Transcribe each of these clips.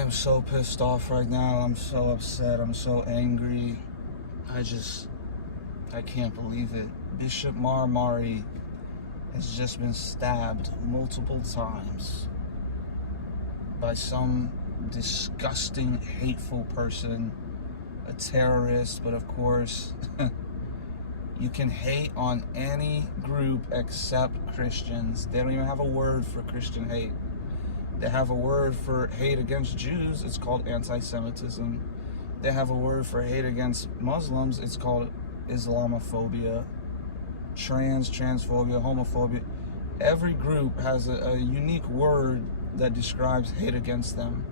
am so pissed off right now. I'm so upset. I'm so angry. I can't believe it. Bishop Mari has just been stabbed multiple times by some disgusting, hateful person, a terrorist. But of course, you can hate on any group except Christians. They don't even have a word for Christian hate. They have a word for hate against Jews. It's called anti-Semitism. They have a word for hate against Muslims. It's called Islamophobia, transphobia, homophobia. Every group has a unique word that describes hate against them.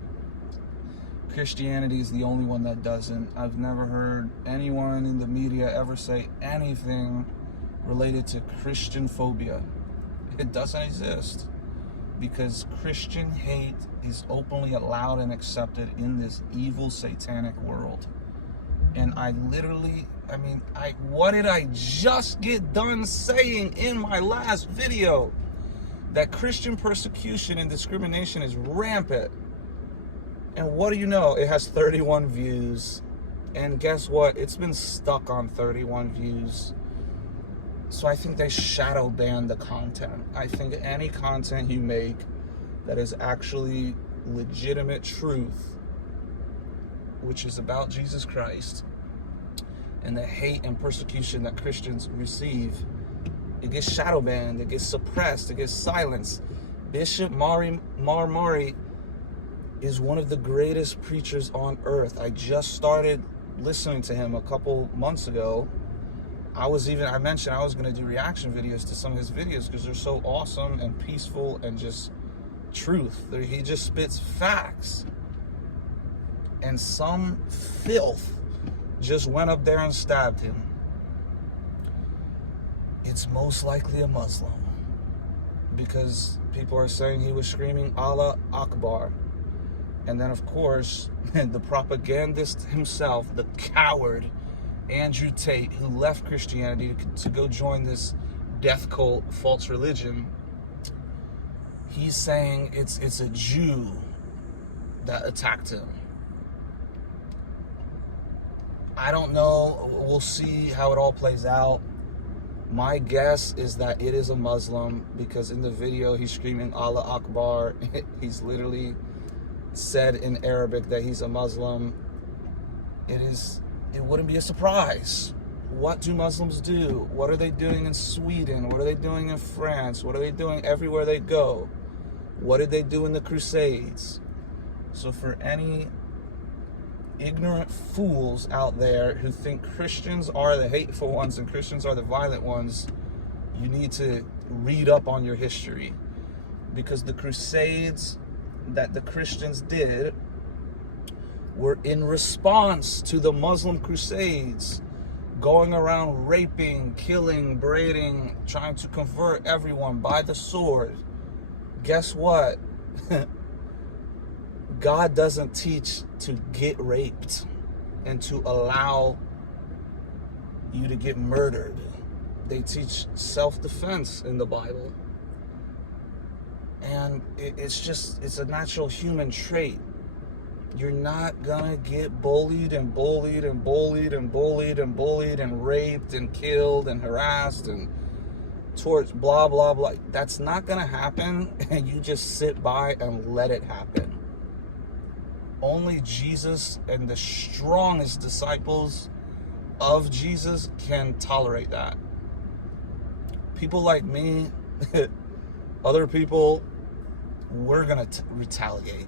Christianity is the only one that doesn't. I've never heard anyone in the media ever say anything related to Christian phobia. It doesn't exist, because Christian hate is openly allowed and accepted in this evil satanic world. And what did I just get done saying in my last video? That Christian persecution and discrimination is rampant. And what do you know? It has 31 views. And guess what? It's been stuck on 31 views. So I think they shadow ban the content. I think any content you make that is actually legitimate truth, which is about Jesus Christ, and the hate and persecution that Christians receive, it gets shadow banned, it gets suppressed, it gets silenced. Bishop Mari is one of the greatest preachers on earth. I just started listening to him a couple months ago. I mentioned I was going to do reaction videos to some of his videos because they're so awesome and peaceful and just truth. He just spits facts. And some filth just went up there and stabbed him. It's most likely a Muslim, because people are saying he was screaming Allah Akbar. And then, of course, the propagandist himself, the coward Andrew Tate, who left Christianity to go join this death cult, false religion, he's saying it's a Jew that attacked him. I don't know. We'll see how it all plays out. My guess is that it is a Muslim, because in the video he's screaming Allah Akbar. He's literally said in Arabic that he's a Muslim. It wouldn't be a surprise. What do Muslims do? What are they doing in Sweden? What are they doing in France? What are they doing everywhere they go? What did they do in the Crusades? So for any ignorant fools out there who think Christians are the hateful ones and Christians are the violent ones, you need to read up on your history, because the Crusades that the Christians did were in response to the Muslim Crusades, going around raping, killing, braiding, trying to convert everyone by the sword. Guess what? God doesn't teach to get raped and to allow you to get murdered. They teach self-defense in the Bible. And it's a natural human trait. You're not gonna get bullied and bullied and bullied and bullied and bullied and raped and killed and harassed and tortured, blah, blah, blah. That's not gonna happen, and you just sit by and let it happen. Only Jesus and the strongest disciples of Jesus can tolerate that. People like me, other people, we're gonna retaliate.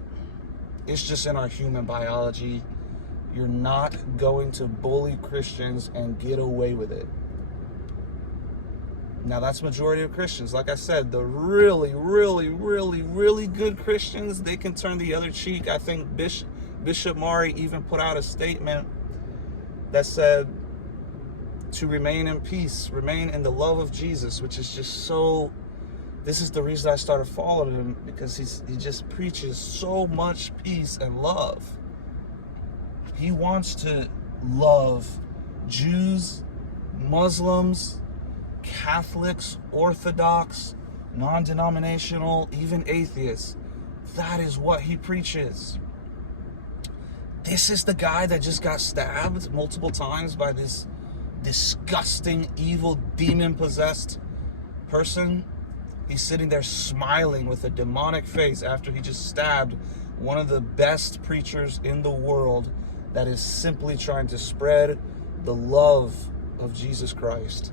It's just in our human biology. You're not going to bully Christians and get away with it. Now, that's majority of Christians. Like I said, the really, really, really, really good Christians, they can turn the other cheek. I think Bishop Mari even put out a statement that said to remain in peace, remain in the love of Jesus, which is just so... This is the reason I started following him, because he just preaches so much peace and love. He wants to love Jews, Muslims, Catholics, Orthodox, non-denominational, even atheists. That is what he preaches. This is the guy that just got stabbed multiple times by this disgusting, evil, demon-possessed person. He's sitting there smiling with a demonic face after he just stabbed one of the best preachers in the world that is simply trying to spread the love of Jesus Christ.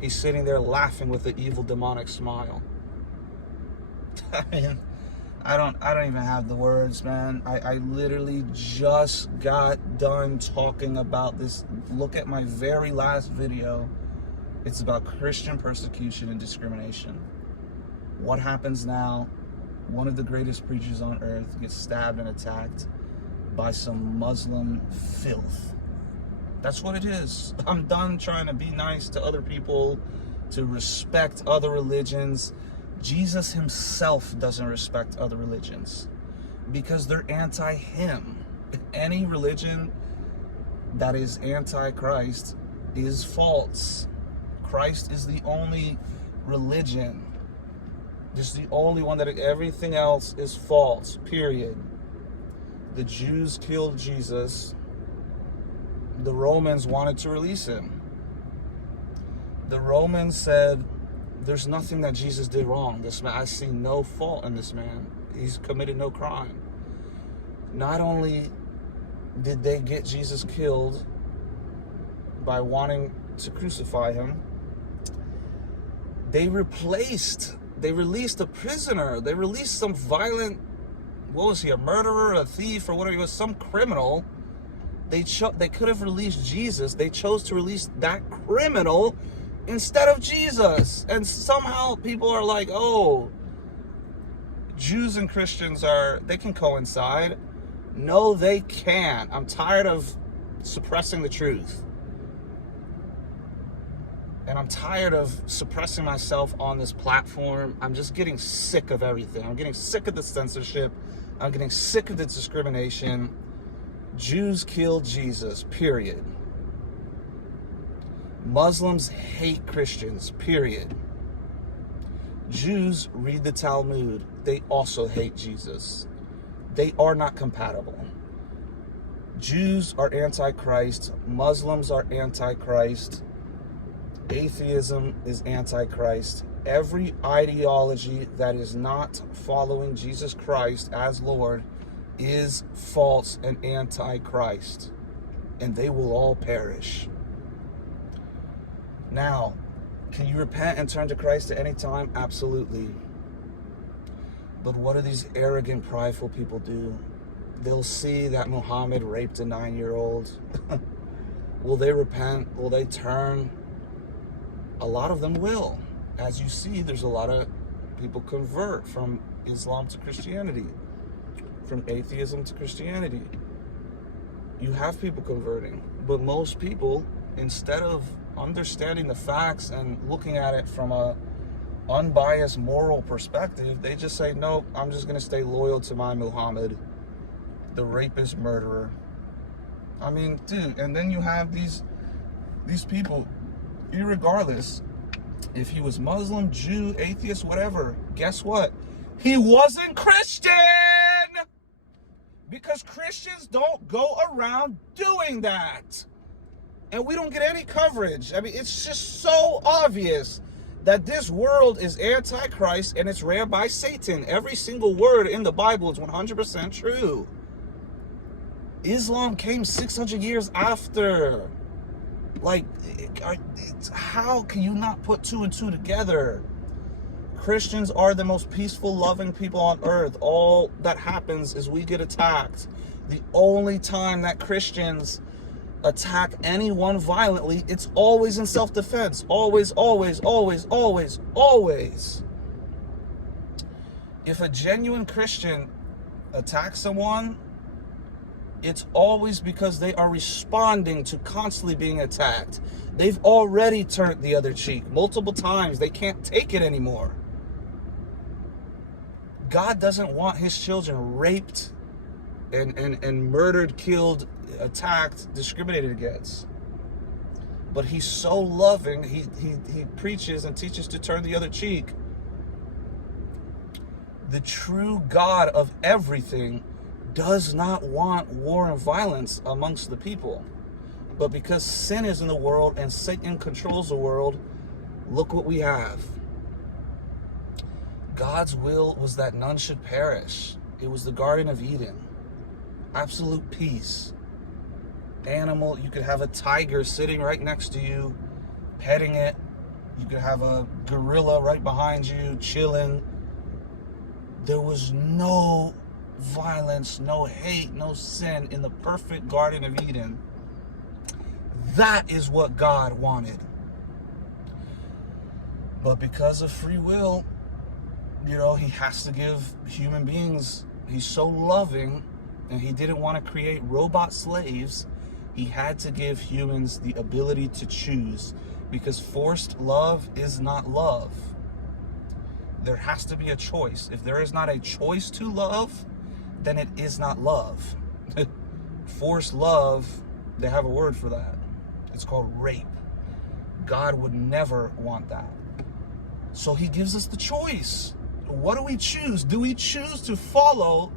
He's sitting there laughing with an evil, demonic smile. I mean, I don't even have the words, man. I literally just got done talking about this. Look at my very last video. It's about Christian persecution and discrimination. What happens now? One of the greatest preachers on earth gets stabbed and attacked by some Muslim filth. That's what it is. I'm done trying to be nice to other people, to respect other religions. Jesus himself doesn't respect other religions because they're anti-him. Any religion that is anti-Christ is false. Christ is the only religion. Just the only one that everything else is false, period. The Jews killed Jesus. The Romans wanted to release him. The Romans said, there's nothing that Jesus did wrong. This man, I see no fault in this man. He's committed no crime. Not only did they get Jesus killed by wanting to crucify him, they released a prisoner. They released some violent, what was he, a murderer, a thief, or whatever he was, some criminal. They could have released Jesus. They chose to release that criminal instead of Jesus. And somehow people are like, oh, Jews and Christians they can coincide. No, they can't. I'm tired of suppressing the truth. And I'm tired of suppressing myself on this platform. I'm just getting sick of everything. I'm getting sick of the censorship. I'm getting sick of the discrimination. Jews killed Jesus, period. Muslims hate Christians, period. Jews read the Talmud. They also hate Jesus. They are not compatible. Jews are anti-Christ. Muslims are anti-Christ. Atheism is anti-Christ. Every ideology that is not following Jesus Christ as Lord is false and anti-Christ, and they will all perish. Now, can you repent and turn to Christ at any time? Absolutely. But what do these arrogant, prideful people do? They'll see that Muhammad raped a 9-year-old. Will they repent? Will they turn? A lot of them will. As you see, there's a lot of people convert from Islam to Christianity, from atheism to Christianity. You have people converting, but most people, instead of understanding the facts and looking at it from a unbiased moral perspective, they just say, nope, I'm just gonna stay loyal to my Muhammad, the rapist murderer. I mean, dude, and then you have these people, irregardless if he was Muslim, Jew, atheist, whatever, guess what? He wasn't Christian! Because Christians don't go around doing that. And we don't get any coverage. I mean, it's just so obvious that this world is anti-Christ and it's ran by Satan. Every single word in the Bible is 100% true. Islam came 600 years after. Like, how can you not put two and two together? Christians are the most peaceful, loving people on earth. All that happens is we get attacked. The only time that Christians attack anyone violently, it's always in self-defense. Always, always, always, always, always. If a genuine Christian attacks someone, it's always because they are responding to constantly being attacked. They've already turned the other cheek multiple times. They can't take it anymore. God doesn't want his children raped and murdered, killed, attacked, discriminated against. But he's so loving, he preaches and teaches to turn the other cheek. The true God of everything does not want war and violence amongst the people. But because sin is in the world and Satan controls the world, look what we have. God's will was that none should perish. It was the Garden of Eden. Absolute peace. Animal, you could have a tiger sitting right next to you, petting it. You could have a gorilla right behind you, chilling. There was no violence, no hate, no sin in the perfect Garden of Eden. That is what God wanted. But because of free will, he has to give human beings, he's so loving, and he didn't want to create robot slaves. He had to give humans the ability to choose, because forced love is not love. There has to be a choice. If there is not a choice to love, then it is not love. Forced love, they have a word for that. It's called rape. God would never want that. So he gives us the choice. What do we choose? Do we choose to follow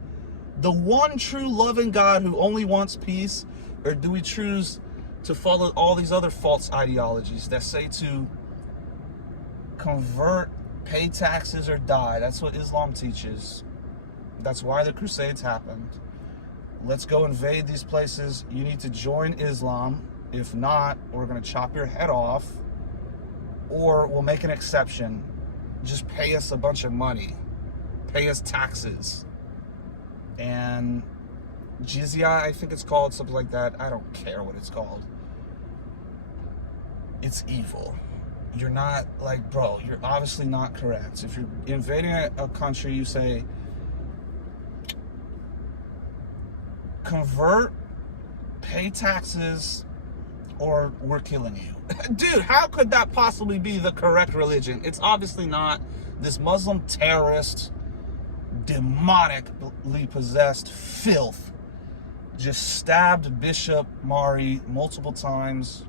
the one true loving God who only wants peace? Or do we choose to follow all these other false ideologies that say to convert, pay taxes, or die? That's what Islam teaches. That's why the Crusades happened. Let's go invade these places. You need to join Islam. If not, we're going to chop your head off. Or we'll make an exception. Just pay us a bunch of money. Pay us taxes. And jizya, I think it's called, something like that. I don't care what it's called. It's evil. You're not, bro, you're obviously not correct. If you're invading a country, you say, convert, pay taxes, or we're killing you. Dude, how could that possibly be the correct religion? It's obviously not. This Muslim terrorist, demonically possessed filth just stabbed Bishop Mari multiple times.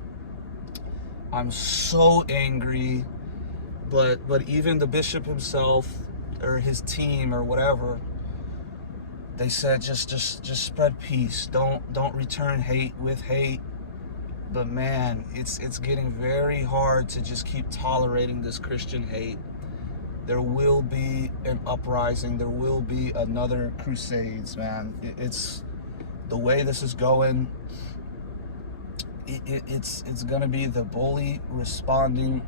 I'm so angry, but even the bishop himself or his team or whatever, they said just spread peace. Don't return hate with hate. But man, it's getting very hard to just keep tolerating this Christian hate. There will be an uprising. There will be another Crusades, man. It's the way this is going. It's gonna be the bully responding.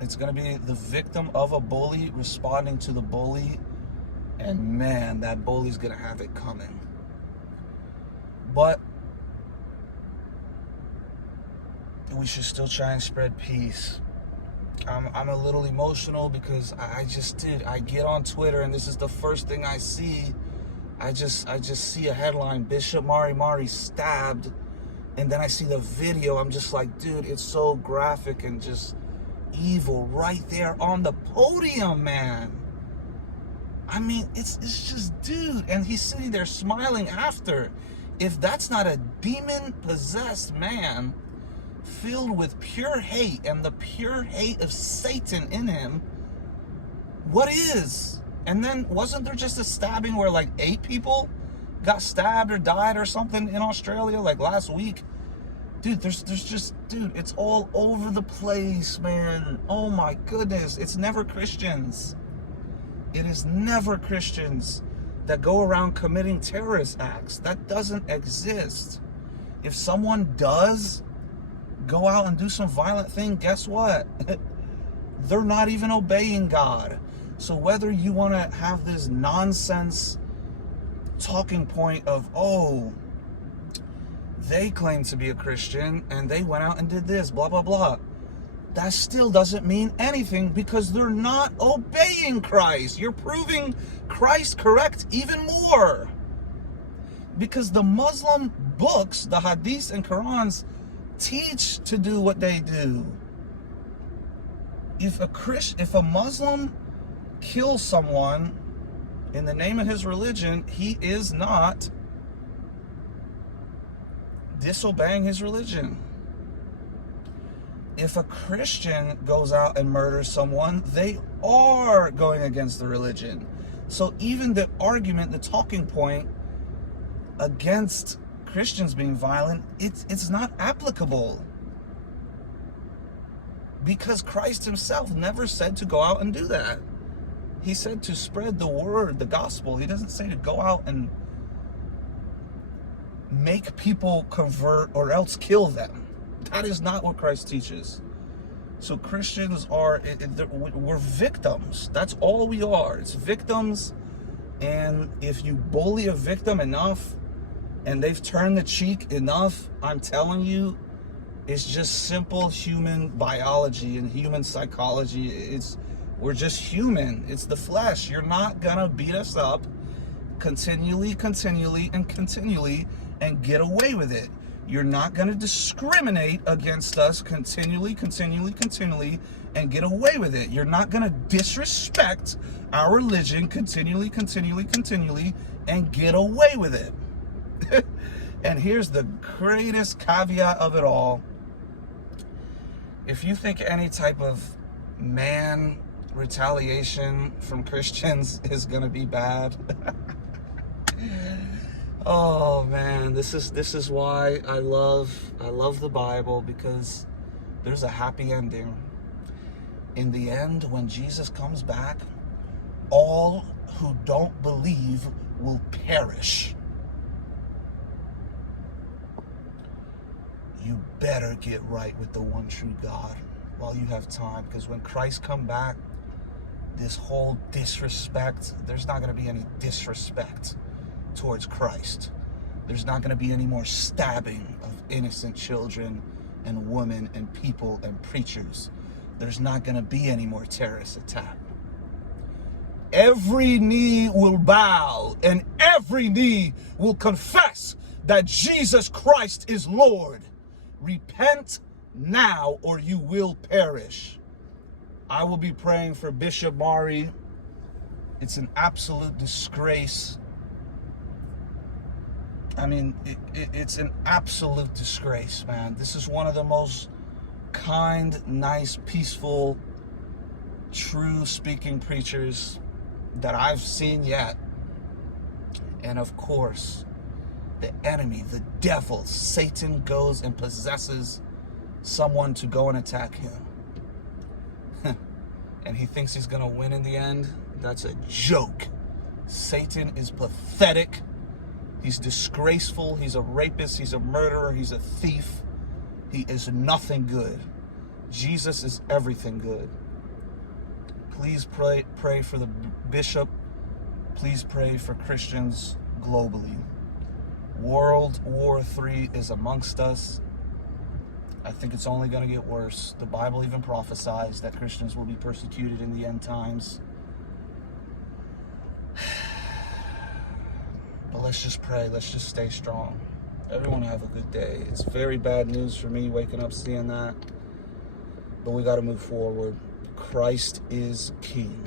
It's gonna be the victim of a bully responding to the bully, and man, that bully's gonna have it coming. But we should still try and spread peace. I'm a little emotional because I get on Twitter and this is the first thing I see. I just see a headline, Bishop Mari stabbed, and then I see the video. I'm just like, dude, it's so graphic and just evil right there on the podium, man. I mean, it's just, dude, and he's sitting there smiling after. If that's not a demon-possessed man filled with pure hate and the pure hate of Satan in him, what is? And then wasn't there just a stabbing where 8 people got stabbed or died or something in Australia last week? Dude, there's just, dude, it's all over the place, man. Oh my goodness. It's never Christians. It is never Christians that go around committing terrorist acts. That doesn't exist. If someone does go out and do some violent thing, guess what? They're not even obeying God. So whether you want to have this nonsense talking point of, oh, they claim to be a Christian and they went out and did this, blah, blah, blah. That still doesn't mean anything because they're not obeying Christ. You're proving Christ correct even more. Because the Muslim books, the Hadiths and Qurans, teach to do what they do. If a Muslim kills someone in the name of his religion, he is not disobeying his religion. If a Christian goes out and murders someone, they are going against the religion. So even the argument, the talking point against Christians being violent, it's not applicable. Because Christ himself never said to go out and do that. He said to spread the word, the gospel. He doesn't say to go out and make people convert or else kill them. That is not what Christ teaches. So Christians we're victims. That's all we are. It's victims. And if you bully a victim enough and they've turned the cheek enough, I'm telling you, it's just simple human biology and human psychology. We're just human. It's the flesh. You're not gonna beat us up continually and get away with it. You're not gonna discriminate against us continually and get away with it. You're not gonna disrespect our religion continually and get away with it. And here's the greatest caveat of it all. If you think any type of man retaliation from Christians is gonna be bad, oh man, this is why I love the Bible, because there's a happy ending. In the end, when Jesus comes back, all who don't believe will perish. You better get right with the one true God while you have time, because when Christ come back, this whole disrespect, there's not going to be any disrespect towards Christ. There's not going to be any more stabbing of innocent children and women and people and preachers. There's not going to be any more terrorist attack. Every knee will bow and every knee will confess that Jesus Christ is Lord. Repent now or you will perish. I will be praying for Bishop Mari. It's an absolute disgrace. I mean, it's an absolute disgrace, man. This is one of the most kind, nice, peaceful, true speaking preachers that I've seen yet. And of course, the enemy, the devil, Satan goes and possesses someone to go and attack him. And he thinks he's going to win in the end. That's a joke. Satan is pathetic. He's disgraceful. He's a rapist. He's a murderer. He's a thief. He is nothing good. Jesus is everything good. Please pray for the bishop. Please pray for Christians globally. World War III is amongst us. I think it's only going to get worse. The Bible even prophesies that Christians will be persecuted in the end times. But let's just pray. Let's just stay strong. Everyone have a good day. It's very bad news for me waking up seeing that. But we got to move forward. Christ is King.